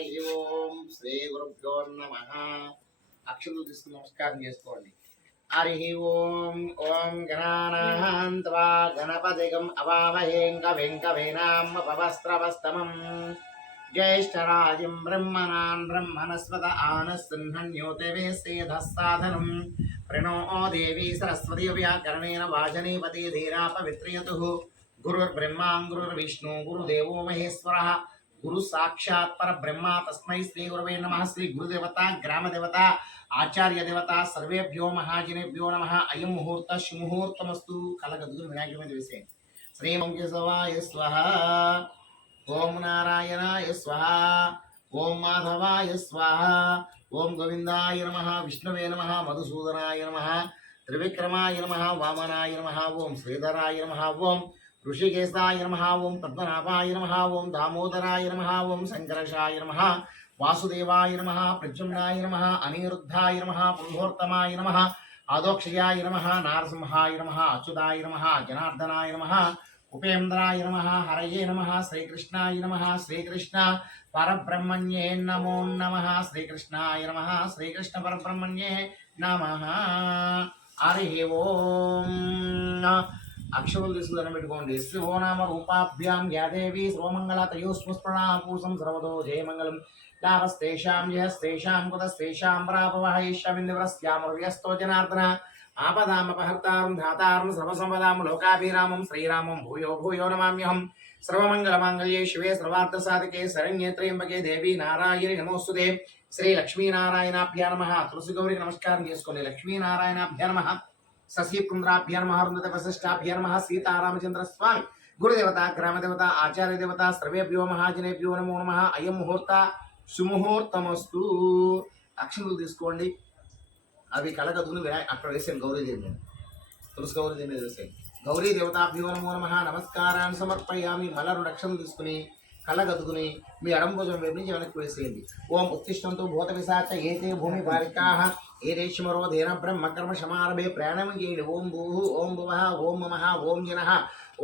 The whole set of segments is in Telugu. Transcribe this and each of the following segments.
హరి ఓం శ్రీ గురుభ్యో నమః. అక్షతలు తీసుకుని నమస్కారం చేసుకోండి. హరి ఓం. ఓం గణానాం త్వా గణపతిగం అవామహేం కవిం కవీనాముపవస్త్రవస్తమం జ్యేష్ఠరాజం బ్రహ్మణాన్ బ్రహ్మణస్పత ఆనస్సృణ్యోతివేసేధः సాధనం ప్రణో దేవీ సరస్వతి వ్యాకరణేన వాజనేపతి ధీరా పవిత్రయతుః. గురుర్బ్రహ్మా గురుర్విష్ణు గురుదేవో మహేశ్వరः గురు సాక్షాత్ పరబ్రహ్మ తస్మై శ్రీ గురవే నమః. శ్రీ గురుదేవత గ్రామదేవత ఆచార్య దేవత సర్వేభ్యో మహాజనేభ్యో నమః. అయం ముహూర్త శుముహూర్తమస్తు. కలగదుగురు వినాయకుడి మీద వేసేయండి. శ్రీ మంకేశవాయ స్వహ. ఓం నారాయణాయ స్వహ. ఓం మాధవాయ స్వహ. ఓం గోవిందాయ నమః. విష్ణువే నమః. మధుసూదనాయ నమః. త్రివిక్రమాయ నమః. వామనాయ నమః. ఓం శ్రీధరాయ నమః. ఓం ఋషికేశాయ నమః. ఓం పద్మనాభాయ నమః. ఓం దామోదరాయ నమః. ఓం శంకరశాయ నమః. వాసుదేవాయ నమః. ప్రద్యుమ్నాయ నమః. అనిరుద్ధాయ నమః. పురుషోత్తమాయ నమః. ఆదోక్షయాయ నమః. నారసింహాయ నమః. అచ్యుతాయ నమః. జనార్దనాయ నమః. ఉపేంద్రాయ నమః. హరయే నమః. శ్రీకృష్ణాయ నమః. శ్రీకృష్ణ పరబ్రహ్మణ్యే నమో నమః. శ్రీకృష్ణాయ నమః. శ్రీకృష్ణ పరబ్రహ్మణ్యే నమః. హరి ఓం. అక్షరులు తీసుకుని పెట్టుకోండి. శివోనామ రూపాభ్యాం యాదేవి సర్వమంగళ తయోస్మస్ప్రణాపూసం సర్వదో జయమంగళం. లాభస్తేషాం యహస్తేషాం కుతస్తేషాం ప్రాపవహైష్యమింద్రస్యామృవ్యస్తో జనార్దన ఆపదామపహర్తారం ధాతారం సర్వసంపదాం లోకాభిరామం శ్రీరామం భూయో భూయో నమామ్యహం. సర్వమంగళమాంగళ్యే శివే సర్వార్థసాధకే శరణ్యే త్రయంబకే దేవి నారాయణి నమోస్తుతే. శ్రీ లక్ష్మీనారాయణాభ్యా నమః. తులసి గౌరికి నమస్కారం చేసుకోండి. లక్ష్మీనారాయణాభ్యా నమః. శశీపుంద్రాభ్యా నమః. వృందత వశిష్టాభ్యా నమః. సీతారామచంద్ర స్వామి గురుదేవత గ్రామదేవత ఆచార్య దేవత సర్వేభ్యో మహాజనేభ్యో నమో నమః. అయం ముహూర్త సుముహూర్తమస్తు. అక్షంతులు తీసుకోండి. అవి కలగదును అక్కడ వేసాను. గౌరీదేవి మీద తులసి గౌరీదేవి మీద వేసాను. గౌరీ దేవతాభ్యో నమో నమః. నమస్కారాన్ని సమర్పయామి. మళ్ళా 2 అక్షంతులు తీసుకుని కళ్ళగద్దుకుని మీ అడంభుజం వైపు నుంచి వెనక్కి వేసేయండి. ఓం ఉత్తిష్టంతు భూత విశాచ ఏతే భూమి బాలికాః ఏరేష్మరో ధీర బ్రహ్మ కర్మ సమారభే. ప్రాణాయామం చేయండి. ఓం భూః ఓం భువః ఓం మమః ఓం జనః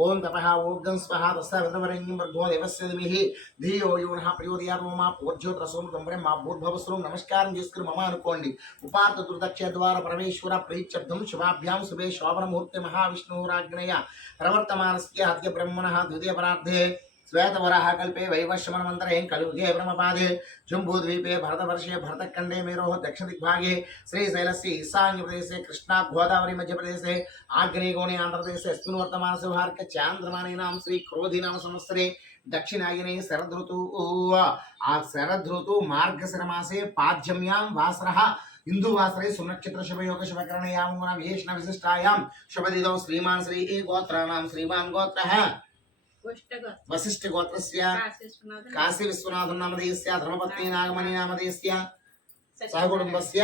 ఓం తపః ఓం స్వహ తస్సవితుర్వరేణ్యం భర్గో దేవస్య ధీమహి ధియో యో నః ప్రచోదయాత్. ఓం పూర్జ్యోతిరసోమృతం బ్రహ్మ భూర్భువస్సురం. నమస్కారం చేసుకుని మమ అనుకోండి. ఉపార్త దుర్దక్ష ద్వార పరమేశ్వర ప్రీత్యర్థం శుభాభ్యాం శుభే శోభన ముహూర్తే మహావిష్ణురాజ్ఞయ ప్రవర్తమానస్య హత్య బ్రహ్మణః ద్వితీయ పరార్థే శ్వేతవరాహ కల్పే వైవశ్వమన్వంతరే కలియుగే బ్రహ్మపాదే జంబూద్వీపే భరతవర్షే భరతఖండే మేరోః దక్షిణదిగ్भागे శ్రీశైలस्य ఈశాన్యప్రదేశే కృష్ణా గోదావరి మధ్యప్రదేశే ఆగ్నేయకోणे ఆంధ్రప్రదేశే అస్మిన్ వర్తమానस्य వార్క చాంద్రమానేనాం శ్రీ క్రోధినామ సంవత్సరే దక్షిణాయనే శరదృతు. ఆ శరదృతు మార్గశిరమాసే పాద్యమ్యాం వాసరః హిందూవాసరే సునక్షత్ర శుభయోగ శుభకరణయాం విశేషణ విశిష్టాయాం శుభదిదౌ శ్రీమాన్ శ్రీ గోత్రాణాం శ్రీమాన్ గోత్రః వశిష్ఠ గోత్రస్య కాశీ విశ్వనాథం నామధేయస్య ధర్మపత్ని నాగమణి నామధేయస్య సహకుటుంబస్య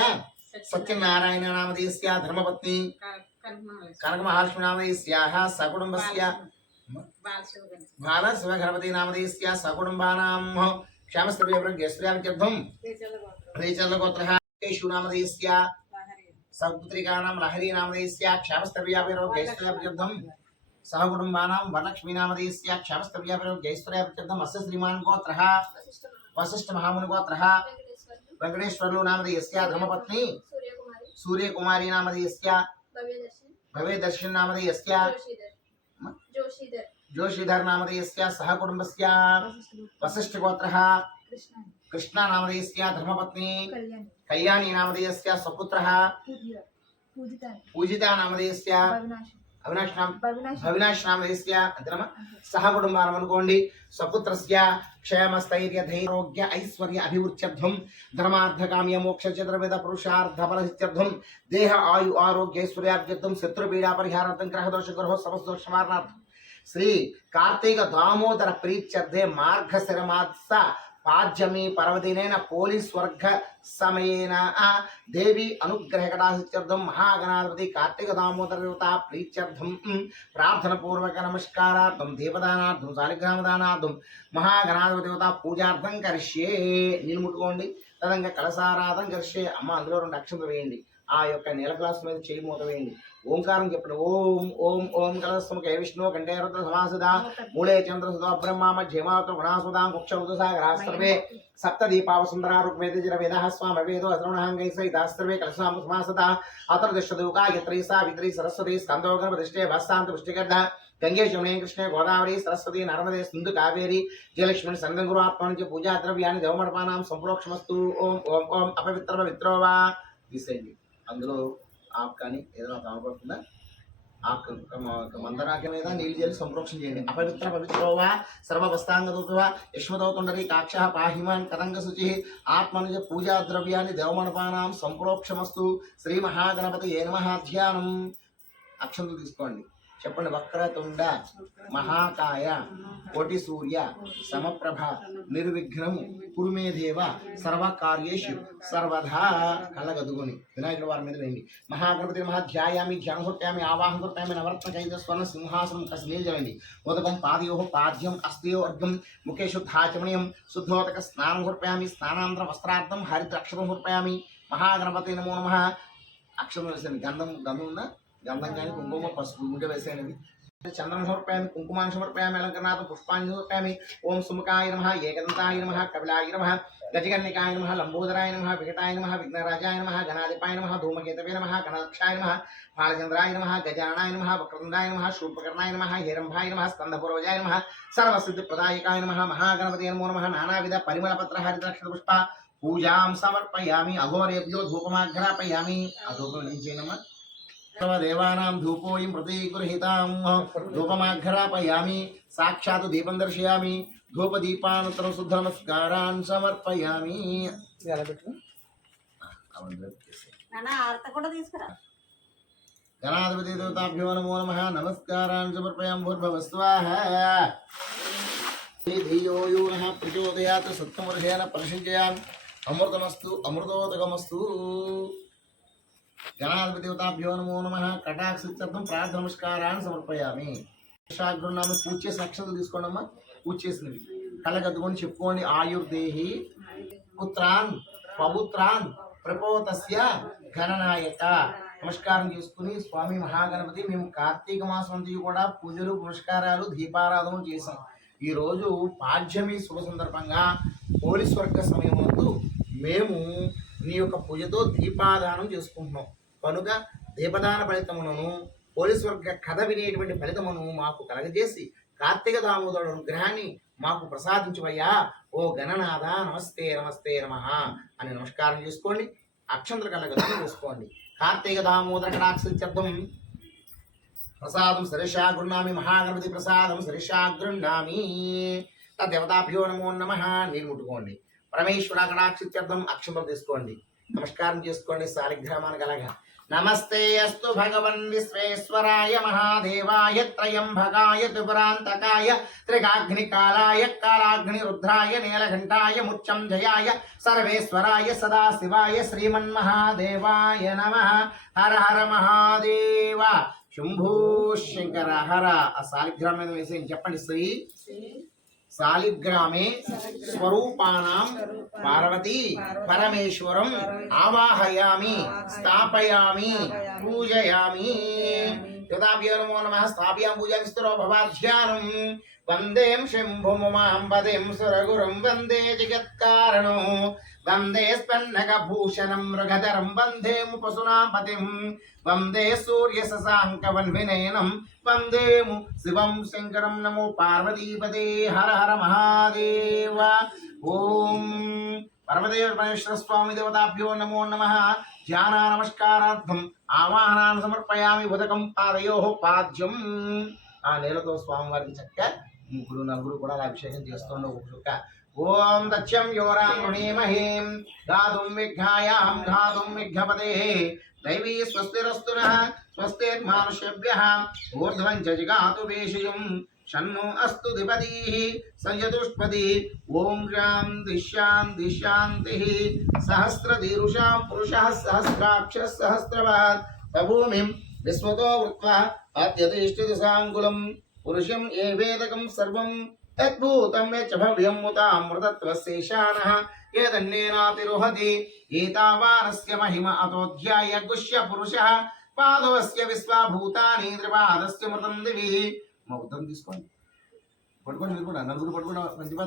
సత్యనారాయణ నామధేయస్య ధర్మపత్ని కనక మహాలక్ష్మి నామధేయస్యాః సహకుటుంబస్య బాలశివ గణపతి నామధేయస్య సహకుటుంబానాం క్షేమస్థితిర్గేశ్వర్యార్థం శ్రీచంద్ర గోత్రః కేశు నామధేయస్య సహపుత్రికానాం లహరి నామధేయస్య క్షేమస్థితిర్గేశ్వర్యార్థం సహకుటుంబానాం వరలక్ష్మీ నామధేయస్య క్షేమస్థితిర్గేశ్వర్యార్థం. అస్య శ్రీమాన్ గోత్రః వశిష్ఠ మహాముని గోత్రః వెంకటేశ్వర్లు నామధేయస్య ధర్మపత్ని సూర్యకుమారి నామధేయస్య భవేదర్శన్ నామధేయస్య జోషిధర్ నామధేయస్య సహకుటుంబస్య వశిష్ఠ గోత్రః కృష్ణ నామధేయస్య ధర్మపత్ని కళ్యాణి నామధేయస్య స్వపుత్రః పూజిత నామధేయస్య అవినాష్ నామధేయస్య సహకుటుంబానం అనుకోండి. స్వపుత్రస్య క్షేమస్థైర్య ధైర్యోగ్య ఐశ్వర్య అభివృద్ధ్యర్థం ధర్మార్థకామ్య మోక్ష చతుర్వేద పురుషార్థ ఫలసిద్ధ్యర్థం దేహ ఆయు ఆరోగ్య ఐశ్వర్యార్థం శత్రుపీడా పరిహారార్థం గ్రహదోష గ్రహో సమస్తోష నివారణార్థం శ్రీ కార్తీక దామోదర ప్రీత్యర్థే మార్గశిరమాస పాద్యమి పర్వదినేన పోలీస్ వర్గ సమయేన దేవి అనుగ్రహకటాసిత్యర్థం మహాగణాధిపతి కార్తీక దామోదర దేవత ప్రీత్యర్థం ప్రార్థన పూర్వక నమస్కారార్థం దీపదానార్థం శాలిగ్రామదానార్థం మహాగణాధిపతి దేవత పూజార్థం కరిష్యే. నీళ్ళు ముట్టుకోండి. తదంగా కలసారాధన కరిష్యే. అమ్మ అందులో 2 అక్షంతలు వేయండి. ఆ యొక్క నీల గ్లాసు మీద చేయి మూత వేయండి. ఓంకారం చెప్పండి. ఓం ఓం ఓం కలస్ముఖే విష్ణు కంఠే రుద్ర సమాసుద మూలే చంద్ర సుధా బ్రహ్మ మధ్యమాత్ర గుణాసుదాం కుక్షౌదు సాగరాస్త్రవే సప్త దీపావసుందరా ఋగ్వేద వేదః స్వామ వేదో అశ్రవణాంగై సహితాస్త్రవే కలసామ సమాసద అతర్దశదూకా యత్రీ సావిత్రీ సరస్వతి స్కందో గణపతిష్టే భస్తాంత పుష్టిగడ్డ గంగే యమునే కృష్ణే గోదావరి సరస్వతి నర్మదే సింధు కావేరి జయలక్ష్మణి సన్నిధం గురు ఆత్మానికి పూజా ద్రవ్యాన్ని దేవమడపానాం సంప్రోక్షమస్తు. ఓం ఓం ఓం అపవిత్ర పవిత్రో వా తీసేయండి. అందులో ఆకు కానీ ఏదైనా కనపడుతుందా? ఆకు మందరాకి మీద నీళ్ళు చేసి సంప్రోక్షణ చేయండి. అపవిత్ర పవిత్రోవా సర్వవస్తాంగదూతవా యశ్వదౌతుండరి కాక్ష పాహిమాన్ కతంగ శుచి ఆత్మనిజ పూజా ద్రవ్యాన్ని దేవమడపానాం సంప్రోక్షమస్తు. శ్రీ మహాగణపతి ఏ నమః. ధ్యానం. అక్షంతలు తీసుకోండి. చెప్పండి. వక్రతుండ మహాకాయ కోటి సూర్య సమప్రభ నిర్విఘ్నం కురుమే దేవ సర్వకార్యేషు సర్వదా. కళ్ళగదుగుని వినాయకుడు వారి మీద వేయండి. మహాగణపతి మహాధ్యాయామి ధ్యానం కొట్టామి ఆవాహం కొట్టామి నవరత్న కైత స్వర్ణ సింహాసనం కసి నీల్జలండి. ఉదకం పాదయో పాద్యం అస్తయో అర్ఘం ముఖే శుద్ధాచమనీయం శుద్ధోదక స్నానం కొట్టామి స్నానాంతర వస్త్రార్థం హరిత అక్షరం కొట్టామి. మహాగణపతి నమో నమః. అక్షరం వేసేయండి. గంధం ఉందా? గంధం కానీ కుంకుమ పసుపు ఉంటే వేసేయండి. చంద్రం సమర్పయామి కుంకుమాన్ని సమర్పయామి అలంకరణార్థం పుష్పాన్ని సమర్పయామి. ఓం సుముఖాయ నమః ఏకదంతాయ నమః కపిలాయ నమః గజకర్ణికాయ నమః లంబోదరాయ నమః వికటాయ నమః విఘ్నరాజాయ నమః గణాధిపాయ నమః ధూమకేతవే నమః గణలక్షాయ నమః బాలచంద్రాయ నమః గజానాయ నమః వక్రతుండాయ నమః శూర్పకర్ణాయ నమః హిరంభాయ నమః స్కందపూర్వజాయ నమః సర్వసిద్ధిప్రదాయకాయ నమః. మహాగణపతి నమో నమః. నానావిధ పరిమళపత్ర హరితరక్షణ పుష్ప పూజాం సమర్పయామి. అఘోరేభ్యో ధూపమాఘ్రాపయామి. ఆ ధూపం ఏం చేయనమ్మా? దేవానాం ధూపోయం ప్రతిగృహీతాం ధూపమాఘ్రాపయామి. సాక్షాత్ దీపం దర్శయామి. ధూపదీపానంతరం శుద్ధ నమస్కారాన్ సమర్పయామి. గణాధిపతి దేవతాభ్యో నమో నమః. నమస్కారాన్ సమర్పయామి. భూర్భువస్వాహ. ధియో యో నః ప్రచోదయాత్ సత్యమర్హేణ ప్రశంసయామి. అమృతమస్తు అమృతోదకమస్తు. గణాధిపతి దేవతాభ్యో నమో నమః. కటాక్షిత్యర్థం ప్రార్థన నమస్కారాన్ని సమర్పయామి. శాగ్రున్నాము. పూజ చేసి అక్షతలు తీసుకోండి అమ్మా. పూజ చేసినవి కళ్ళగద్దుకొని చెప్పుకోండి. ఆయుర్దేహి పుత్రాన్ పౌత్రాన్ ప్రపోతస్య గణనాయక. నమస్కారం చేసుకుని స్వామి మహాగణపతి మేము కార్తీక మాసం అంతా కూడా పూజలు పురస్కారాలు దీపారాధన చేసాం. ఈరోజు పాడ్యమి శుభ సందర్భంగా పోలీస్ వర్గ సమయం వద్దు మేము నీ యొక్క పూజతో దీపాదానం చేసుకుంటున్నాం కనుక దీపదాన ఫలితములను పోలీస్ వర్గ కథ వినేటువంటి ఫలితమును మాకు కలగజేసి కార్తీక దామోదరుడు అనుగ్రహాన్ని మాకు ప్రసాదించవయ్యా. ఓ గణనాథ నమస్తే నమస్తే నమః అని నమస్కారం చేసుకోండి. అక్షంతర కలగదని చేసుకోండి. కార్తీక దామోదర కటాక్షిత్యర్థం ప్రసాదం సరిషా గృహ్ణామి. మహాగణపతి ప్రసాదం సరిషా గృహ్ణామి. తద్దేవతాభ్యో నమో నమః. నీరు ముట్టుకోండి. పరమేశ్వర కటాక్షిత్యర్థం అక్షంతలు తీసుకోండి. నమస్కారం చేసుకోండి. సాలిగ్రామాన్ని కలగా నమస్తే అస్తు భగవన్ విశ్వేశ్వరాయ మహాదేవాయ త్రయంబకాయ త్రిపురాంతకాయ త్రికాగ్నికాలాయ కాలాగ్ని రుద్రాయ నీలకంఠాయ ముచ్చంజయాయ సర్వేశ్వరాయ సదాశివాయ శ్రీమన్మహాదేవాయ నమః. హర హర మహాదేవ శంభూ శంకర హర. ఆ సాలిగ్రామం వేసి చెప్పండి. శ్రీ సాలిగ్రామే స్వరూపానాం పార్వతీ పరమేశ్వరం ఆవాహయామి స్థాపయామి పూజయామి. యథాభ్యో నమో నమః. స్థాపయామి పూజామి. స్థిరో భవాధ్యానం వందేం శంభుముమాం పదేం సురగురం వందే జగత్కారణం వందే స్పన్నకభూషణం మృగధరం వందే ముపసునాపతిం వందే సూర్య శశాంకవన్వినయనం వందేము శివం శంకరం. నమో పార్వతీపదే. హర హర మహాదేవ. ఓం పరమదేవ పరమేశ్వర స్వామి దేవతాభ్యో నమో నమః. ధ్యాన నమస్కారార్థం ఆవాహనాన్ని సమర్పయామి. ఉదకం పాదయో పాద్యం. ఆ నేలతో స్వామివారికి చక్క ముగ్గురు నలుగురు కూడా అభిషేకం చేస్తుండే ఒక చుక్క. ఓం దత్యం యోరాం రుణీమహీం గాతుం విఘ్నాయాం గాతుం విఘ్నపదే దైవీ స్వస్తిరస్తు నః స్వస్తిర్మానుషేభ్యః ఊర్ధ్వం జగాతు వేషయం షణ్ణో అస్తు ధిపతిః సంయతుష్పది. ఓం శాంతి శాంతి శాంతిః. సహస్రదీరుషాం పురుషః సహస్రాక్ష సహస్రవాన్ భూమిం విస్మతో వృత్వా అత్యతిష్ఠిత సాంగులం పురుషం ఏ వేదకం సర్వం తద్భూతం యచ్చ భవ్యం ముతామృతత్వశేషానః ఏదన్నేనాతిరోహతి ఏతావానస్య మహిమ అతోధ్యాయ గుష్య పురుషः పాదవస్య విశ్వభూతాని త్రిపాదస్య మృతం దివి మౌతం తీసుకోండి పట్టుకొని మీరు కూడా నలుగురు పట్టుకున్న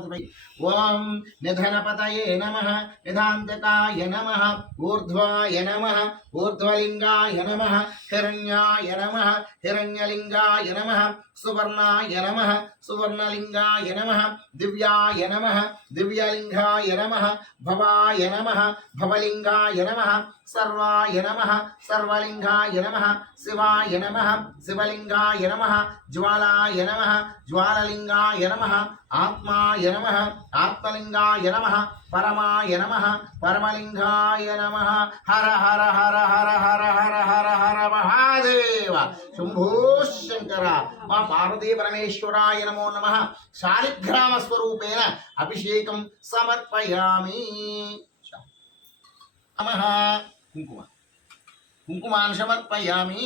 మంచి ఓం నిధనపతయే నమః నిధాంతకాయ నమః ఊర్ధ్వాయ నమః ఊర్ధ్వలింగాయ నమః హిరణ్యాయ నమః హిరణ్యలింగాయ నమః సువర్ణాయ నమః సువర్ణలింగాయ నమః దివ్యాయ నమః దివ్యలింగాయ నమః భవాయ నమః భవలింగాయ నమః సర్వాయ నమః సర్వలింగాయ నమః శివాయ నమః శివలింగాయ నమః జ్వాలాయ నమః జ్వాలలింగాయ నమః ఆత్మాయ నమః ఆత్మలింగాయ నమః పరమాయ నమః పరమలింగాయ నమః హర హర హర హర హర హర హర హర మహాదేవ శంభో శంకర మా పార్వతీ పరమేశ్వరాయ నమో నమః శాలిగ్రామ స్వరూపేణ అభిషేకం సమర్పయామి నమః కుంకుమాన్ సమర్పయామి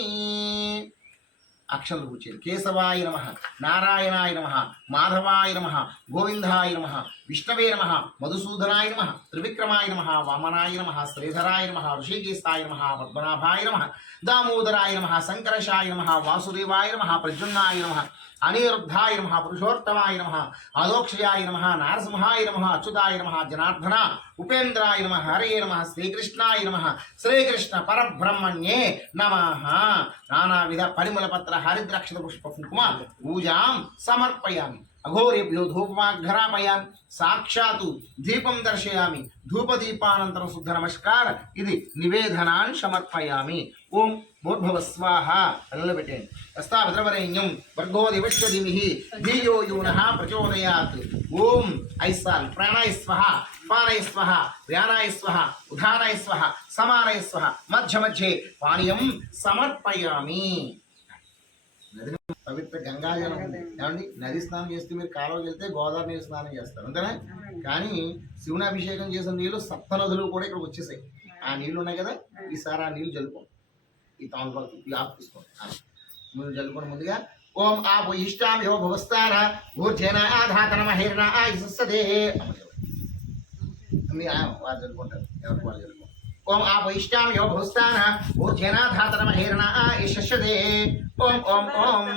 అక్షరాలు కూర్చేది కేశవాయ నమః నారాయణాయ నమః మాధవాయ నమః గోవిందాయ నమః విష్ణవే నమః మధుసూదనాయ నమః త్రివిక్రమాయ నమః వామనాయ నమః శ్రీధరాయ నమః ఋషికేశాయ నమః పద్మనాభాయ నమః దామోదరాయ నమః సంకర్షాయ నమః వాసుదేవాయ నమః ప్రద్యుమ్నాయ నమః అనిరుద్ధాయ నమః పురుషోత్తమాయ నమః ఆలోక్ష్యాయ నమః నారసింహాయ నమః అచ్యుతాయ నమః జనార్దన ఉపేంద్రాయ నమః హరే నమః శ్రీకృష్ణాయ నమః శ్రీకృష్ణ పరబ్రహ్మణ్యే నమః నానావిధ పరిమళ పత్ర హరిద్రాక్షత పుష్ప కుంకుమ పూజాం సమర్పయామి అఘోరేభ్యో ధూపమాఘ్రాపయామి సాక్షాత్తు దీపం దర్శయామి ధూపదీపానంతరం శుద్ధ నమస్కార ఇది నివేదనాన్ని సమర్పయామి ఓం భూర్భువ స్వాహ నిలబెట్టండి అస్తావిద్రవరేణ్యం వర్గో దివశ్వదిమిః ధియో యూనః ప్రచోదయాత్ ఓం ఐస్వాల్ ప్రాణాయ స్వః పానాయ స్వః వ్యానాయ స్వః ఉదానాయ స్వః సమానాయ స్వః మధ్య మధ్యే పానీయం సమర్పయామి పవిత్ర గంగాజలం ఏమండి నది స్నానం చేస్తే మీరు కాలువకి వెళ్తే గోదావరి నీళ్ళు స్నానం చేస్తారు అంతేనా కానీ శివుని అభిషేకం చేసిన నీళ్లు సప్త నదులు కూడా ఇక్కడికి వచ్చేసాయి ఆ నీళ్లు ఉన్నాయి కదా ఈసారి ఆ నీళ్లు జలుపుకోండి ఈ తాంబాకు ఈ ఆకు తీసుకోండి మీరు జల్లుకోండి ముందుగా ఓం ఆపు ఇష్టాం యో భవస్థాన ఊర్జన ఆధాతన మహేర్ణ ఆయుసదే వాళ్ళు జల్లుకుంటారు ఎవరికి వాళ్ళు జల్లుకోండి ఓం ఆపు ఇష్టాం యో భవస్థాన ఊర్జన ధాతన మహేర్ణ ఆయుషదే ఓం ఓం ఓం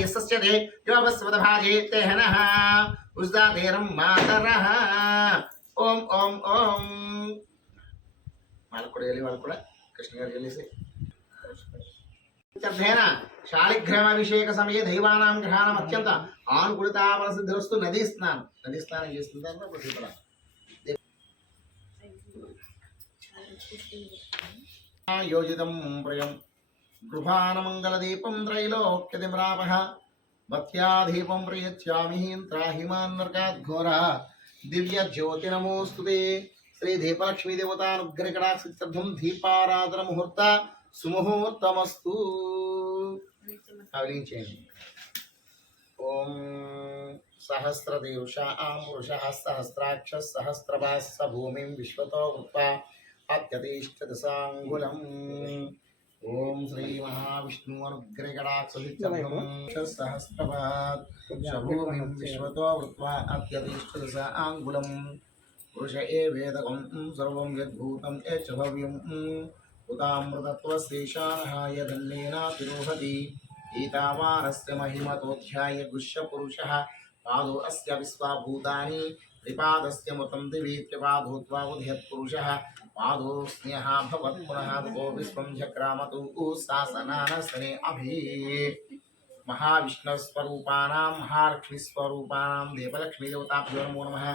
యస్యదే యోగస్వదభాజే తేహనః ఉజ్దాతేరం మాతరః ఓం ఓం ఓం వాళ్ళకు కూడా వెళ్ళి వాళ్ళు కూడా కృష్ణ గారు వెళ్ళేసి శాలిగ్రామాభిషేక సమయ దైవానాం గ్రహాణం అత్యంత ఆనుకూలతాపర సిద్ధిరస్తు నదీ స్నానం చేస్తుందా యోజితం ప్రియం గృహానమంగళదీపం త్రైలోక్యతిమ్రాపః భక్త్యాదీపం ప్రయచ్చామి త్రాహిమాన్నర్కాద్ఘోర దివ్య జ్యోతి నమోస్తుతే శ్రీ దీపలక్ష్మీ దేవతానుగ్రహకటాక్షిర్థం దీపారాధన ముహూర్త సుముహూర్తమస్తు అవలించేయండి ఓం సహస్రదేవష ఆమృష సహస్రాక్ష సహస్రభాస్ భూమిం విశ్వతో వృత్వా అత్యతిష్ఠదశాంగులం ఓం శ్రీ మహావిష్ణు అనుగ్రహకటాక్షిర్థం సహస్రభాత్ భూమిం విశ్వతో వృత్వా అత్యతిష్ఠదశాంగులం పురుష ఏ వేదకం సర్వం యద్భూతం యచ్చ భవ్యం ఉతామృతత్వశేషానః యదన్నేనాతిరోహతి ఏతావానస్య మహిమతోధ్యాయ గుష్య పురుషः పాదో అస్య విశ్వభూతాని త్రిపాదస్య మృతం దివి త్రిపాదోత్వా ఉదయత్పురుషः పాదో స్నేహ భవత్ పునః తతో విశ్వం చక్రామతు శాసనానసనే అభి మహావిష్ణుస్వరూపానాం మహాలక్ష్మీస్వరూపానాం దేవలక్ష్మీదేవతాభ్యో నమో నమః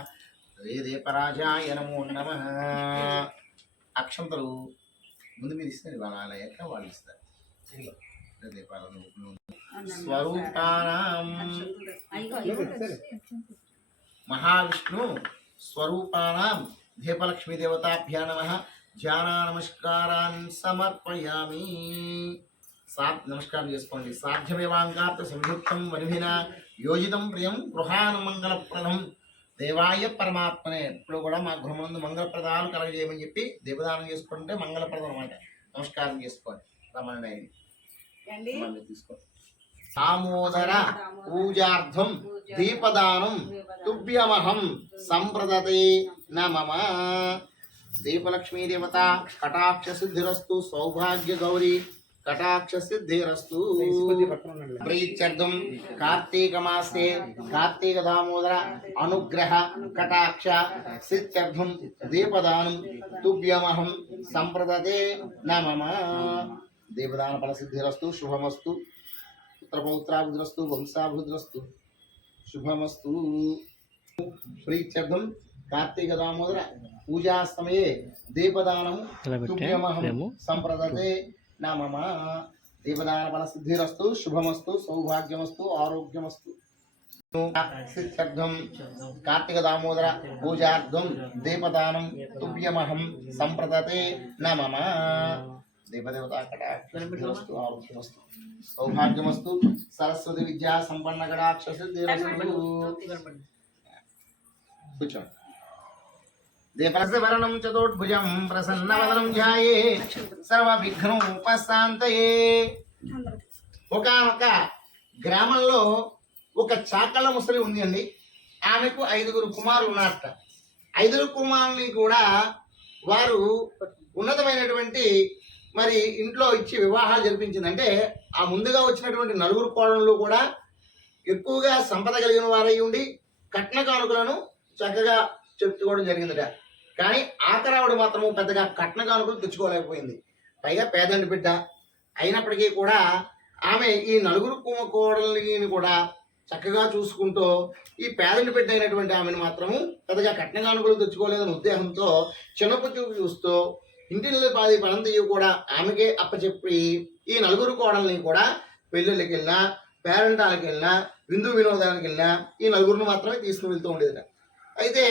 దేపరాజాయ నమో నమః అక్షంతలు ముందు మీరు ఇస్తారు వాళ్ళ ఆలయాక వాళ్ళు ఇస్తారు స్వరూపానాం మహావిష్ణు స్వరూపానాం దీపలక్ష్మీ దేవతాభ్యో నమః ధ్యానా నమస్కారాన్ సమర్పయామి నమస్కారం చేసుకోండి సాధ్యమేవాంగార్థ సంయుక్తం వనిభిన యోజితం ప్రియం గృహానుమంగళప్రదం దేవాయ పరమాత్మనే ఇప్పుడు కూడా మా గృహమందు మంగళప్రదాలు కలగజేయమని చెప్పి దేవదానం చేసుకుంటే మంగళప్రదం అనమాట నమస్కారం చేసుకోండి రమణ తీసుకోండి దామోదర పూజార్థం దీపదానం తుభ్యమహం సంప్రదతే నమమ. దీపలక్ష్మీ దేవత కటాక్ష సిద్ధిరస్తు, సౌభాగ్య గౌరీ కటాక్ష సిద్ధిరస్తు. ప్రీత్యర్థం కార్తీక మాసే కార్తీక దామోదర అనుగ్రహ కటాక్ష సిద్ధ్యర్థం దీపదానం తుభ్యమహం సంప్రదతే నమమ. దీపదాన ఫల సిద్ధిరస్తు, శుభమస్తు, పుత్రపౌత్రాభివృద్ధిరస్తు, వంశాభివృద్ధిరస్తు, శుభమస్తు. ప్రీత్యర్థం కార్తీక దామోదర పూజా సమయే దీపదానం తుభ్యమహం సంప్రదతే నమమ. దీపదాన ఫల సిద్ధిరస్తు, శుభమస్తు, సౌభాగ్యమస్తు, ఆరోగ్యమస్తు. సిద్ధ్యర్థం కార్తీక దామోదర పూజార్థం దీపదానం తుభ్యమహం సంప్రదతే నమమ. దీపదేవత కటాక్షస్తు, ఆరోగ్యమస్తు, సౌభాగ్యమస్తు, సరస్వతి విద్యా సంపన్న కటాక్ష సిద్ధిరస్తు. కూర్చోండి. దీపరసవరణం చతుర్భుజం ప్రసన్నవదనం ధ్యాయే సర్వ విఘ్నోపశాంతయే. ఒకానొక గ్రామంలో ఒక చాకళ్ళ ముసలి ఉంది అండి. ఆమెకు 5 కుమారులు ఉన్నారట. 5 కుమారుల్ని కూడా వారు ఉన్నతమైనటువంటి మరి ఇంట్లో ఇచ్చి వివాహాలు జరిపించింది. అంటే ఆ ముందుగా వచ్చినటువంటి 4 కోడళ్ళు కూడా ఎక్కువగా సంపద కలిగిన వారై ఉండి కట్న కానుకలను చక్కగా చెప్పుకోవడం జరిగిందట. కానీ ఆఖరావుడు మాత్రము పెద్దగా కట్న కానుకలు తెచ్చుకోలేకపోయింది. పైగా పేదండి బిడ్డ అయినప్పటికీ కూడా ఆమె ఈ 4 కోడళ్ళని కూడా చక్కగా చూసుకుంటూ ఈ పేదండి బిడ్డ అయినటువంటి ఆమెను మాత్రము పెద్దగా కట్న కానుకలు తెచ్చుకోలేదనే ఉద్దేశంతో చిన్నపు చూపు చూస్తూ ఇంటిలో పాది పనంతయ్య కూడా ఆమెకే అప్పచెప్పి ఈ 4 కోడల్ని కూడా పెళ్ళిళ్ళకి వెళ్ళినా పేరెంటాలకు వెళ్ళినా విందు వినోదానికి వెళ్ళినా ఈ 4 మాత్రమే తీసుకుని వెళ్తూ ఉండేదట. అయితే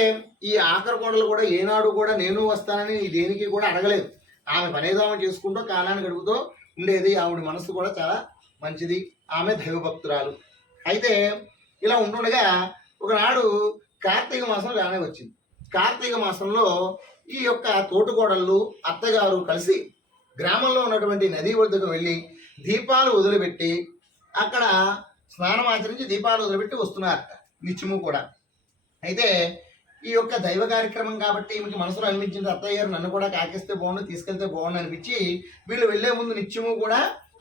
ఈ ఆఖరి కోడలు కూడా ఏనాడు కూడా నేను వస్తానని దేనికి కూడా అడగలేదు. ఆమె పనేదో ఆమె చేసుకుంటూ కాలాన్ని గడుపుతూ ఉండేది. ఆవిడ మనసు కూడా చాలా మంచిది. ఆమె దైవభక్తురాలు. అయితే ఇలా ఉంటుండగా ఒకనాడు కార్తీక మాసం రానే వచ్చింది. కార్తీక మాసంలో ఈ యొక్క తోటికోడళ్ళు అత్తగారు కలిసి గ్రామంలో ఉన్నటువంటి నది వద్దకు వెళ్ళి దీపాలు వదిలిపెట్టి అక్కడ స్నానం ఆచరించి దీపాలు వదిలిపెట్టి వస్తున్నారట నిత్యము కూడా. అయితే ఈ యొక్క దైవ కార్యక్రమం కాబట్టి ఈమెకి మనసులో అనిపించింది, అత్తయ్య గారు నన్ను కూడా కాకిస్తే బాగుండు, తీసుకెళ్తే బాగుండు అనిపించి వీళ్ళు వెళ్లే ముందు నిత్యము కూడా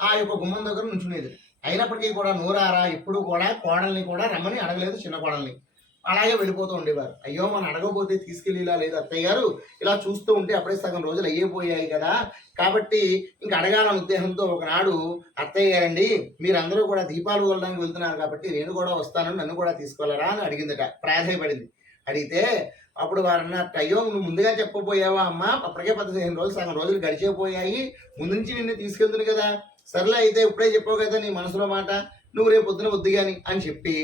ఆ యొక్క గుమ్మం దగ్గర నుంచునేది. అయినప్పటికీ కూడా నూరారా ఎప్పుడు కూడా కోడల్ని కూడా రమ్మని అడగలేదు, చిన్న కోడల్ని. అలాగే వెళ్ళిపోతూ ఉండేవారు. అయ్యో మనం అడగకపోతే తీసుకెళ్ళిలా లేదు అత్తయ్య గారు, ఇలా చూస్తూ ఉంటే అప్పుడే సగం రోజులు అయ్యిపోయాయి కదా, కాబట్టి ఇంక అడగాలన్న ఉద్దేశంతో ఒకనాడు అత్తయ్య గారండి మీరందరూ కూడా దీపాలు వదలడానికి వెళ్తున్నారు కాబట్టి నేను కూడా వస్తాను, నన్ను కూడా తీసుకెళ్ళరా అని అడిగిందట. ప్రాధాయపడింది. అడిగితే అప్పుడు వారు అన్నట్టు, అయ్యో నువ్వు ముందుగా చెప్పబోయావా అమ్మ, అప్పటికే 15 రోజులు సగం రోజులు గడిచిపోయాయి, ముందు నుంచి నిన్ను తీసుకెళ్తుంది కదా, సర్లే అయితే ఇప్పుడే చెప్పావు కదా నీ మనసులో మాట, నువ్వు రేపు పొద్దున వద్దు కానీ అని చెప్పి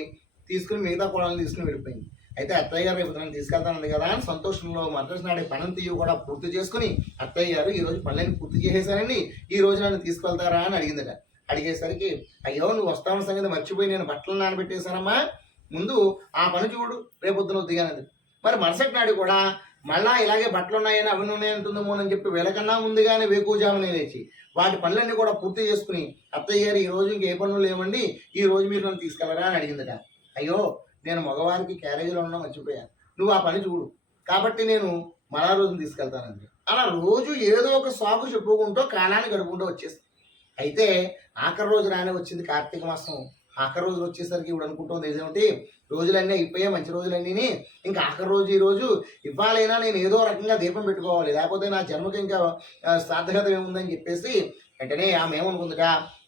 తీసుకుని మిగతా కోడల్ని తీసుకుని వెళ్ళిపోయింది. అయితే అత్తయ్య గారు రేపు నన్ను తీసుకెళ్తానంది కదా అని సంతోషంలో మద్రాసు నాడే పనంతి కూడా పూర్తి చేసుకుని అత్తయ్య గారు ఈ రోజు పనులన్నీ పూర్తి చేసేసానండి, ఈ రోజు నన్ను తీసుకెళ్తారా అని అడిగిందట. అడిగేసరికి అయ్యో నువ్వు వస్తావన్న సంగతి మర్చిపోయి నేను బట్టలు నానబెట్టేశానమ్మా, ముందు ఆ పని చూడు, రేపొద్దున వద్దుగానది. మరి మరుసటి నాడు కూడా మళ్ళా ఇలాగే బట్టలు ఉన్నాయని అవి ఉన్నాయంటుందేమో అని చెప్పి వీళ్ళకన్నా ముందుగానే వేకువజామునే లేచి వాటి పనులన్నీ కూడా పూర్తి చేసుకుని అత్తయ్య గారు ఈ రోజు ఇంకే పనులు లేవండి, ఈ రోజు మీరు నన్ను తీసుకెళ్ళరా అని అడిగిందట. అయ్యో నేను మగవారికి క్యారేజీలో ఉండడం మర్చిపోయాను, నువ్వు ఆ పని చూడు, కాబట్టి నేను మళ్ళా రోజున తీసుకెళ్తానండి. అలా రోజు ఏదో ఒక సాగు చెప్పుకుంటూ కాలాన్ని గడుపుకుంటూ వచ్చేస్తుంది. అయితే ఆఖరి రోజు రానే వచ్చింది కార్తీక మాసం. ఆఖరి రోజు వచ్చేసరికి ఇప్పుడు అనుకుంటుంది ఏదేమిటి, రోజులన్నీ అయిపోయాయి మంచి రోజులన్నీ, ఇంకా ఆఖరి రోజు ఈ రోజు ఇవ్వాలైనా నేను ఏదో రకంగా దీపం పెట్టుకోవాలి, లేకపోతే నా జన్మకి ఇంకా సార్థకత ఏముందని చెప్పేసి వెంటనే ఆమె ఏమనుకుందిట,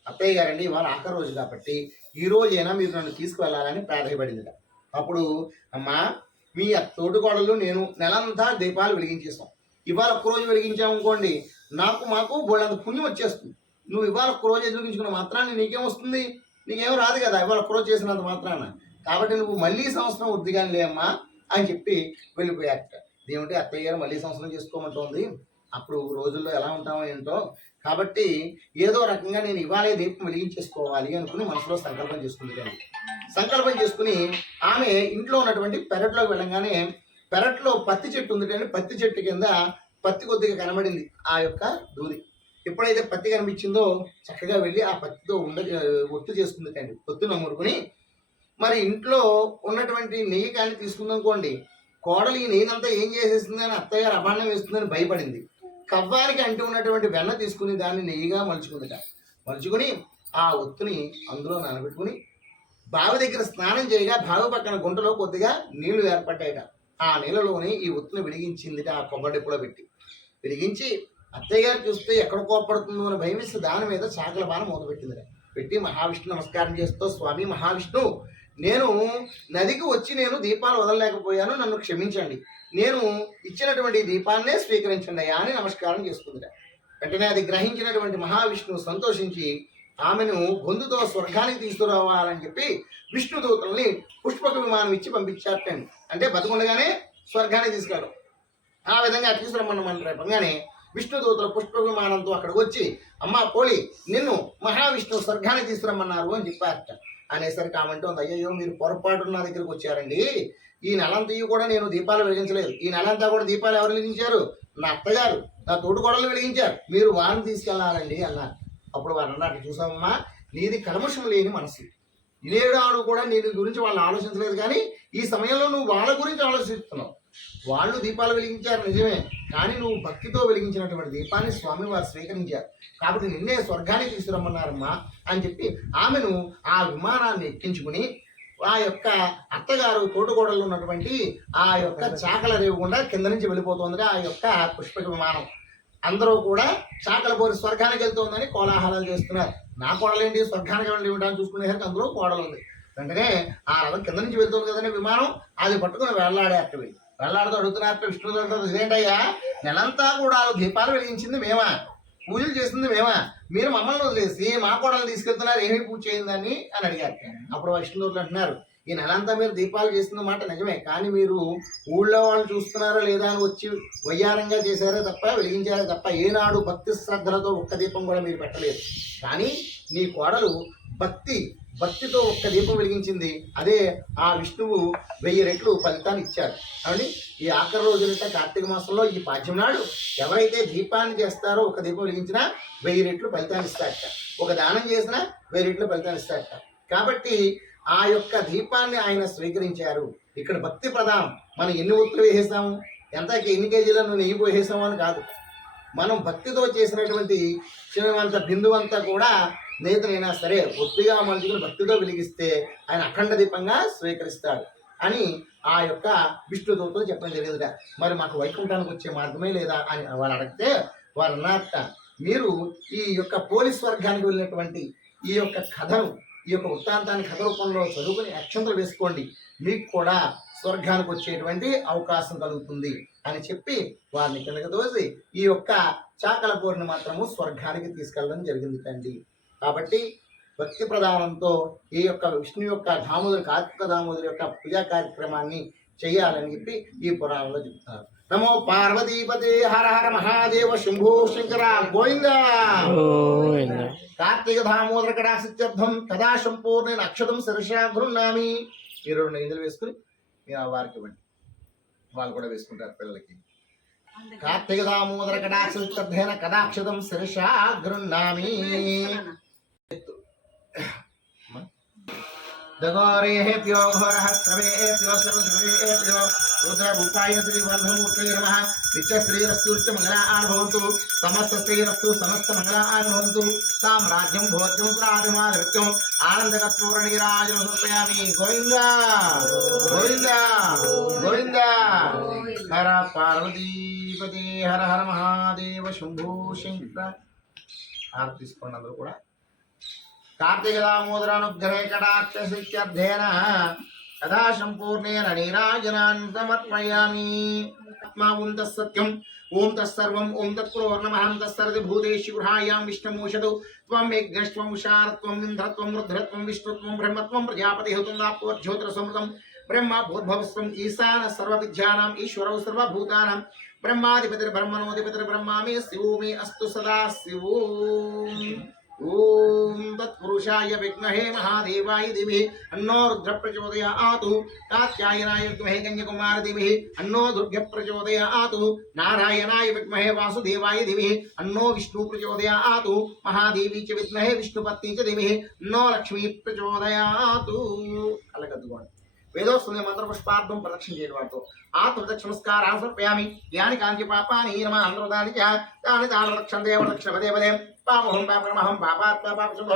అత్తయ్య గారండి ఇవాళ ఆఖరి రోజు కాబట్టి ఈ రోజైనా మీరు నన్ను తీసుకువెళ్ళాలని ప్రాధాయపడిందిట. అప్పుడు అమ్మా మీ తోటికోడలు నేను నెలంతా దీపాలు వెలిగించేస్తాం, ఇవాళ ఒక్కరోజు వెలిగించామనుకోండి మాకు బోళ్ళంత పుణ్యం వచ్చేస్తుంది. నువ్వు ఇవాళ ఒక్కరోజు వెలిగించుకున్న మాత్రాన్ని నీకేం వస్తుంది, నీకేం రాదు కదా ఇవాళ ఒక్కరోజు చేసినంత మాత్రాన, కాబట్టి నువ్వు మళ్ళీ సంవత్సరం వద్దుగాని లేమ్మా అని చెప్పి వెళ్ళిపోయాట. ఏమిటి అత్తయ్య గారు మళ్ళీ సంవత్సరం చేసుకోమంటోంది, అప్పుడు రోజుల్లో ఎలా ఉంటామో ఏంటో, కాబట్టి ఏదో రకంగా నేను ఇవాళే దీపం వెలిగించేసుకోవాలి అనుకుని మనసులో సంకల్పం చేసుకుంది. కానీ సంకల్పం చేసుకుని ఆమె ఇంట్లో ఉన్నటువంటి పెరట్లోకి వెళ్ళంగానే పెరట్లో పత్తి చెట్టు ఉంది కానీ పత్తి చెట్టు కింద పత్తి కొద్దిగా కనబడింది ఆ యొక్క దూది. ఎప్పుడైతే పత్తి కనిపించిందో చక్కగా వెళ్ళి ఆ పత్తితో ఒత్తు చేసుకుంది కండి. ఒత్తు నమ్మురుకుని మరి ఇంట్లో ఉన్నటువంటి నెయ్యి కానీ తీసుకుందనుకోండి, కోడలు ఈ నెయ్యినంతా ఏం చేసేస్తుంది అని అత్తగారు అభాండం వేస్తుందని భయపడింది. కవ్వానికి అంటి ఉన్నటువంటి వెన్న తీసుకుని దాన్ని నెయ్యిగా మలుచుకుందిట. మలుచుకుని ఆ ఒత్తుని అందులో నానబెట్టుకుని బావి దగ్గర స్నానం చేయగా బావి పక్కన గుంటలో కొద్దిగా నీళ్లు ఏర్పడ్డాయట. ఆ నీళ్ళలోని ఈ ఒత్తుని వెలిగించిందిట. ఆ కొబ్బరి డిప్పులో పెట్టి వెలిగించి అత్తయ్య గారు చూస్తే ఎక్కడ కోపడుతుందో అని భయమిస్తే దాని మీద చాకల బాణం మూతపెట్టిందిట. పెట్టి మహావిష్ణు నమస్కారం చేస్తూ, స్వామి మహావిష్ణు, నేను నదికి వచ్చి నేను దీపాలు వదలలేకపోయాను, నన్ను క్షమించండి, నేను ఇచ్చినటువంటి దీపాన్నే స్వీకరించండి అయ్యా అని నమస్కారం చేసుకుందిట. వెంటనే అది గ్రహించినటువంటి మహావిష్ణువు సంతోషించి ఆమెను గొంతుతో స్వర్గానికి తీసుకురావాలని చెప్పి విష్ణుదూతల్ని పుష్పక విమానం ఇచ్చి పంపించారటండి. అంటే బతుకుండగానే స్వర్గానికి తీసుకెళ్ళడం. ఆ విధంగా తీసుకురమ్మన్నమానే విష్ణుదూతల పుష్పక విమానంతో అక్కడికి వచ్చి, అమ్మా పోలి, నిన్ను మహావిష్ణువు స్వర్గానికి తీసుకురమ్మన్నారు అని చెప్పారట. అనేసరికి ఆమంటుంది, అయ్యయ్యో మీరు పొరపాటు నా దగ్గరికి వచ్చారండి, ఈ నెలంతా కూడా నేను దీపాలు వెలిగించలేదు, ఈ నెలంతా కూడా దీపాలు ఎవరు వెలిగించారు? నా అత్తగారు, నా తోడుకోడలు వెలిగించారు, మీరు వారిని తీసుకెళ్లాలండి అన్నారు. అప్పుడు వారు అన్నట్టు, చూసామమ్మా, నీది కల్మషం లేని మనసు, ఇనేడాడు కూడా నీ గురించి వాళ్ళు ఆలోచించలేదు, కానీ ఈ సమయంలో నువ్వు వాళ్ళ గురించి ఆలోచిస్తున్నావు. వాళ్ళు దీపాలు వెలిగించారు నిజమే, కానీ నువ్వు భక్తితో వెలిగించినటువంటి దీపాన్ని స్వామి వారు స్వీకరించారు, కాబట్టి నిన్నే స్వర్గానికి తీసుకురమ్మన్నారమ్మా అని చెప్పి ఆమెను ఆ విమానాన్ని ఎక్కించుకుని ఆ యొక్క అత్తగారు తోటగోడల్లో ఉన్నటువంటి ఆ యొక్క చాకల రేవుకుండా కింద నుంచి వెళ్ళిపోతుంది ఆ యొక్క పుష్పక విమానం. అందరూ కూడా చాకల పోరి స్వర్గానికి వెళ్తుందని కోలాహలాలు చేస్తున్నారు. నా కోడలేంటి స్వర్గానికి వెళ్ళి ఇవ్వడానికి చూసుకునేసరికి అందులో కోడలు ఉంది. వెంటనే ఆ రథం కింద నుంచి వెళ్తుంది కదండి విమానం, అది పట్టుకుని వెళ్ళాడే అట్టవి వెళ్ళాడుతూ అడుగుతున్నారు విష్ణువుతో, ఇదేంటయ్యా నెలంతా కూడా దీపాలు వెలిగించింది మేమా, పూజలు చేసింది మేమా, మీరు మమ్మల్ని వదిలేసి మా కోడలు తీసుకెళ్తున్నారు, ఏమీ పూజ చేయిందని అని అడిగారు. అప్పుడు విష్ణువులు అంటున్నారు, ఈ నెలంతా మీరు దీపాలు చేస్తున్న మాట నిజమే, కానీ మీరు ఊళ్ళో వాళ్ళు చూస్తున్నారా లేదా అని వచ్చి వయ్యారంగా చేశారే తప్ప, వెలిగించారే తప్ప, ఏనాడు భక్తి శ్రద్ధలతో ఒక్క దీపం కూడా మీరు పెట్టలేదు. కానీ నీ కోడలు భక్తితో ఒక్క దీపం వెలిగించింది, అదే ఆ విష్ణువు 1000 రెట్లు ఫలితాన్ని ఇచ్చాడు. కాబట్టి ఈ ఆఖరి రోజులంటే కార్తీక మాసంలో ఈ పాఠ్యం నాడు ఎవరైతే దీపాన్ని చేస్తారో ఒక దీపం వెలిగించినా 1000 రెట్లు ఫలితాన్ని ఇస్తారట, ఒక దానం చేసినా 1000 రెట్లు ఫలితాన్ని ఇస్తారట. కాబట్టి ఆ యొక్క దీపాన్ని ఆయన స్వీకరించారు. ఇక్కడ భక్తి ప్రధానం. మనం ఎన్ని ఒత్తులు వేసేసాము, ఎన్ని కేజీలను నెయ్యి పోసేసాము అని కాదు, మనం భక్తితో చేసినటువంటి చిన్నవంత బిందువంతా కూడా నేతనైనా సరే ఒత్తిగా మలుచుకుని భక్తితో వెలిగిస్తే ఆయన అఖండ దీపంగా స్వీకరిస్తాడు అని ఆ యొక్క విష్ణుదూతలు చెప్పడం జరిగిందిట. మరి మాకు వైకుంఠానికి వచ్చే మార్గమే లేదా అని వాళ్ళు అడిగితే వారు అన్నట్ట, మీరు ఈ యొక్క పోలీస్ వర్గానికి వెళ్ళినటువంటి ఈ యొక్క కథను, ఈ యొక్క వృత్తాంతాన్ని కథ రూపంలో చదువుకుని అక్షంతలు వేసుకోండి, మీకు కూడా స్వర్గానికి వచ్చేటువంటి అవకాశం కలుగుతుంది అని చెప్పి వారిని కిందకి తోసి ఈ యొక్క చాకల పోరిని మాత్రము స్వర్గానికి తీసుకెళ్ళడం జరిగింది తండ్రి. కాబట్టి భక్తి ప్రధానంతో ఈ యొక్క విష్ణు యొక్క కార్తీక దామోదరు యొక్క పూజా కార్యక్రమాన్ని చేయాలని చెప్పి ఈ పురాణంలో చెప్తున్నారు. నమో పార్వతీపతే హర హర మహాదేవ శంభో శంకర గోవింద. కార్తీక దామోదర కటాక్షిత్యర్థం కదా సంపూర్ణ అక్షతం శిరసా గృహ్ణామి. మీరు 2 నిధులు వేసుకుని వారికి ఇవ్వండి, వాళ్ళు కూడా వేసుకుంటారు పిల్లలకి. కార్తీక దామోదర కటాక్షిత్యర్థేన కదాక్షతం శిరసా గృహ్ణామి. దగోరేభ్యో ఘోరః శ్రవేభ్యో సర్వశ్రవేభ్యో రుద్రభూతాయ శ్రీవర్ధమూర్తే నమః. నిత్యశ్రీరస్తు నిత్యమంగళాని భవంతు, సమస్తశ్రీరస్తు సమస్తమంగళాని భవంతు. సామ్రాజ్యం భోజ్యం ప్రాతిమాధిపత్యం ఆనందకర్పూరనీరాజనం సమర్పయామి. గోవింద గోవింద గోవింద. హర పార్వతీపతి హర హర మహాదేవ శంభో శంకర. ఆరతి తీసుకోండి అందరూ కూడా. కార్తీక దామోదరానుగ్రహే కటాక్షసిత్యర్థేన కథా సంపూర్ణేన నీరాజనాన్ సమర్పయామి. ఓం తత్సత్యం ఓం తత్సర్వం ఓం తత్పురోర్నమః తత్సర్వతి భూతేషు గృహాయాం విష్ణుమూషతు త్వం యజ్ఞస్త్వం ఉషారత్వం ఇంద్రత్వం రుద్రత్వం విష్ణుత్వం బ్రహ్మత్వం ప్రజాపతిః త్వం దాపోర్జ్యోతిరసమృతం బ్రహ్మ భూర్భవస్వం ఈశాన సర్వవిద్యానాం ఈశ్వరౌ సర్వభూతానాం బ్రహ్మాధిపతిర్బ్రహ్మణోధిపతిర్బ్రహ్మ మే శివో మే అస్తు సదా శివో. ఓం తత్పురుషాయ విద్మహే మహాదేవాయ ధీమహి అన్నో రుద్ర ప్రచోదయాతు కాత్యాయనాయ విద్మహే కన్యకుమార ధీమహి అన్నో దుర్గ ప్రచోదయాతు నారాయణాయ విద్మహే వాసుదేవాయ ధీమహి అన్నో విష్ణు ప్రచోదయాతు మహాదేవి చ విద్మహే విష్ణుపత్ని చ ధీమహి అన్నో లక్ష్మీ ప్రచోదయాతు కలగద్దుకోండి వేదోస్తుల్య మంత్ర పుష్పార్థం ప్రదక్షిణ చేయడం వాటితో ఆత్మదక్ష నమస్కారాన్ని సమర్పయామి యాని కాంచి పాపాని నమ అందరదాని తాని తాళదక్షం దేవదక్ష పదే పదే పాపహం పాపనమహం పాపాత్మ పాపశుభ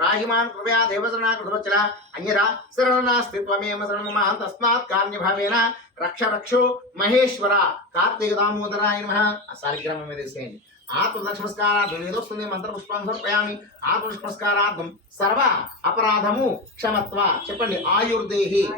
రాహిమాన్ కృపయా దేవసనా కృతవచ్చల అన్యరా శరణనాస్తి త్వమేవ శరణమహం తస్మాత్ కామ్యభావేన రక్ష రక్షో మహేశ్వర కార్తీక దామోదరాయ నమః ఆ సాలిగ్రామం మీద వేసేయండి ఆత్మదక్షమస్కారార్థం వేదోస్తుల్య మంత్ర పుష్పాన్ని సమర్పయామి ఆత్మదక్షమస్కారార్థం సర్వ అపరాధము క్షమత్వ చెప్పండి ఆయుర్దేహి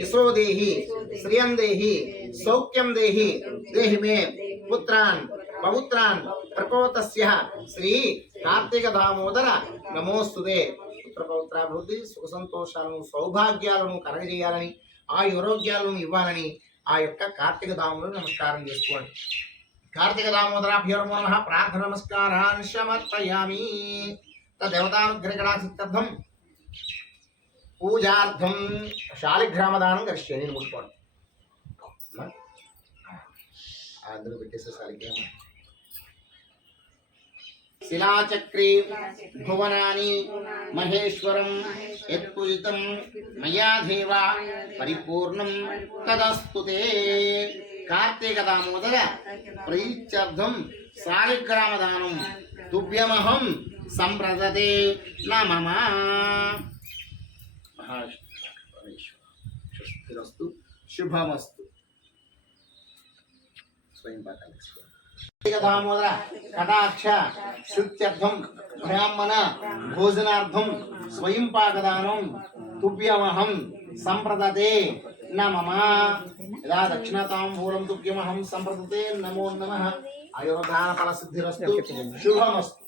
యశోదేహి శ్రియందేహి సౌఖ్యం దేహి దేహి మే పుత్రాన్ పౌత్రాన్ ప్రకోతస్య శ్రీ కార్తీక దామోదర నమోస్తుతే పుత్ర పౌత్రాభివృద్ధి సుఖ సంతోషాలను సౌభాగ్యాలను కలగజేయాలని ఆయురోగ్యాలను ఇవ్వాలని ఆ యొక్క కార్తీక దామోదరు నమస్కారం చేసుకోండి కార్తీక దామోదరాభ్యో నమః ప్రార్థన నమస్కారాన్ సమర్పయామి తదేవతానుగ్రహకటాసిద్ధం పూజార్థం శాలిగ్రామదానం కరిష్యే నేను ముట్టుకోండి అందులో పెట్టేసే శాలిగ్రామం శిలాచక్రీ భువనాని మహేశ్వరం యత్పూజితం మయా దేవ పరిపూర్ణం తదస్తుతే కార్తీక దామోదర ప్రీత్యర్థం శాలిగ్రామదానం తుభ్యమహం సంప్రదతే నమః మహాశిరస్తు శుభమస్తు స్వయం దామోదర కటాక్ష శుత్యర్థం బ్రాహ్మణ భోజనార్థం స్వయం పాకదానం తుభ్యమహం సంప్రదతే నమః యదా దక్షిణతాంబూలం తుభ్యమహం సంప్రదతే నమో నమః ఆయుర్దాన ఫల సిద్ధిరస్తు శుభమస్తు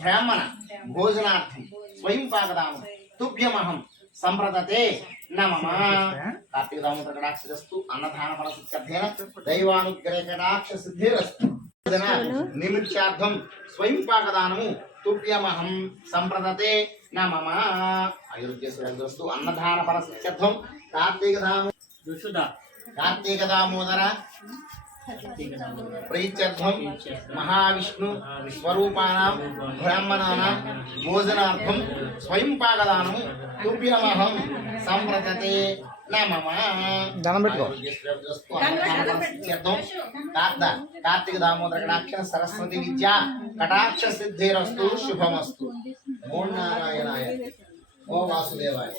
బ్రాహ్మణ భోజనార్థం స్వయం పాకదానం తుభ్యమహం సంప్రదతే నమః కార్తీక దామోదర కటాక్షరస్తు అన్నదాన ఫల సిద్ధ్యర్థేన దైవానుగ్రహ కటాక్ష సిద్ధిరస్తు నిమిత్యార్థం స్వయం పాకదానము తుభ్యమహం సంప్రదతే నమః ఆయుర్జస్సు అన్నదాన ఫల సిద్ధ్యర్థం కార్తీక దామోదర ప్రీత్యర్థం మహావిష్ణు స్వరూపానాం బ్రాహ్మణానాం భోజనార్థం స్వయం పాకదానము తుభ్యమహం సంప్రదతే నమః కార్తీక దామోదర కటాక్ష సరస్వతి విద్య కటాక్ష సిద్ధిరస్తు శుభమస్తు ఓం నారాయణాయ ఓ వాసుదేవాయ